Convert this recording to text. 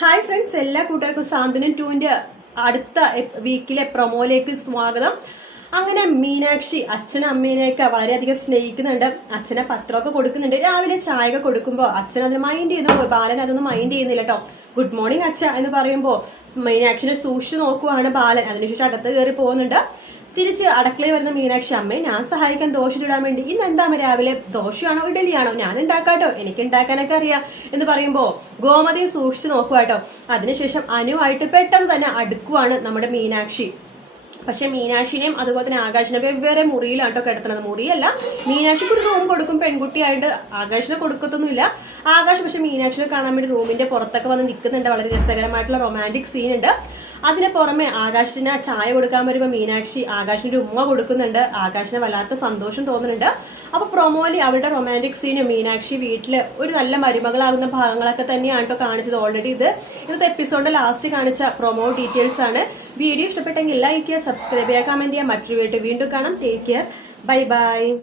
Hi friends എല്ലാ കൂട്ടുകാർക്കും സാന്ത്വനം ടൂവിന്റെ അടുത്ത വീക്കിലെ പ്രൊമോയിലേക്ക് സ്വാഗതം. അങ്ങനെ മീനാക്ഷി അച്ഛനും അമ്മേനെയൊക്കെ വളരെയധികം സ്നേഹിക്കുന്നുണ്ട്. അച്ഛനെ പത്രമൊക്കെ കൊടുക്കുന്നുണ്ട്. രാവിലെ ചായ ഒക്കെ കൊടുക്കുമ്പോൾ അച്ഛൻ അത് മൈൻഡ് ചെയ്യുന്നു. ബാലൻ അതൊന്നും മൈൻഡ് ചെയ്യുന്നില്ല കേട്ടോ ഗുഡ് മോർണിംഗ് അച്ഛ എന്ന് പറയുമ്പോൾ മീനാക്ഷിനെ സൂക്ഷിച്ചു നോക്കുവാണ് ബാലൻ. അതിനുശേഷം അകത്ത് കയറി പോകുന്നുണ്ട്. തിരിച്ച് അടക്കളയിൽ വരുന്ന മീനാക്ഷി അമ്മയെ ഞാൻ സഹായിക്കാൻ ദോശ ചുടാൻ വേണ്ടി ഇന്ന് എന്താ രാവിലെ? ദോശയാണോ ഇഡലിയാണോ? ഞാൻ ഉണ്ടാക്കാട്ടോ. എനിക്ക് ഉണ്ടാക്കാനൊക്കെ അറിയാം. എന്ന് പറയുമ്പോൾ ഗോമതി സൂക്ഷിച്ചു നോക്കുവാട്ടോ അതിനുശേഷം അനുവായിട്ട് പെട്ടെന്ന് തന്നെ അടുക്കുവാണ് നമ്മുടെ മീനാക്ഷി. പക്ഷെ മീനാക്ഷിനെയും അതുപോലെ തന്നെ ആകാശിനെ വെവ്വേറെ മുറിയിലാണ് കേട്ടോ കിടക്കുന്നത്. മുറിയല്ല മീനാക്ഷിക്ക് ഒരു റൂം കൊടുക്കും. പെൺകുട്ടിയായിട്ട് ആകാശിനെ കൊടുക്കത്തൊന്നുമില്ല. ആകാശ് പക്ഷെ മീനാക്ഷിനെ കാണാൻ വേണ്ടി റൂമിന്റെ പുറത്തൊക്കെ വന്ന് നിൽക്കുന്നുണ്ട് വളരെ രസകരമായിട്ടുള്ള റൊമാന്റിക് സീൻ ഉണ്ട്. അതിന് പുറമെ ആകാശിന് ചായ കൊടുക്കാൻ വരുമ്പോൾ മീനാക്ഷി ആകാശിന് ഒരു ഉമ്മ കൊടുക്കുന്നുണ്ട്. ആകാശിന് വല്ലാത്ത സന്തോഷം തോന്നുന്നുണ്ട്. അപ്പൊ പ്രൊമോലി അവരുടെ റൊമാന്റിക് സീനും മീനാക്ഷി വീട്ടിൽ ഒരു നല്ല മരുമകളാകുന്ന ഭാഗങ്ങളൊക്കെ തന്നെയാണ് കേട്ടോ കാണിച്ചത് ഓൾറെഡി ഇത്. ഇന്നത്തെ എപ്പിസോഡിന്റെ ലാസ്റ്റ് കാണിച്ച പ്രൊമോ ഡീറ്റെയിൽസ് ആണ്. വീഡിയോ ഇഷ്ടപ്പെട്ടെങ്കിൽ ലൈക്ക് ചെയ്യുക സബ്സ്ക്രൈബ് ചെയ്യുക കമന്റ് ചെയ്യുക. മറ്റൊരു വീട്ടിൽ വീണ്ടും കാണാം. Take care bye bye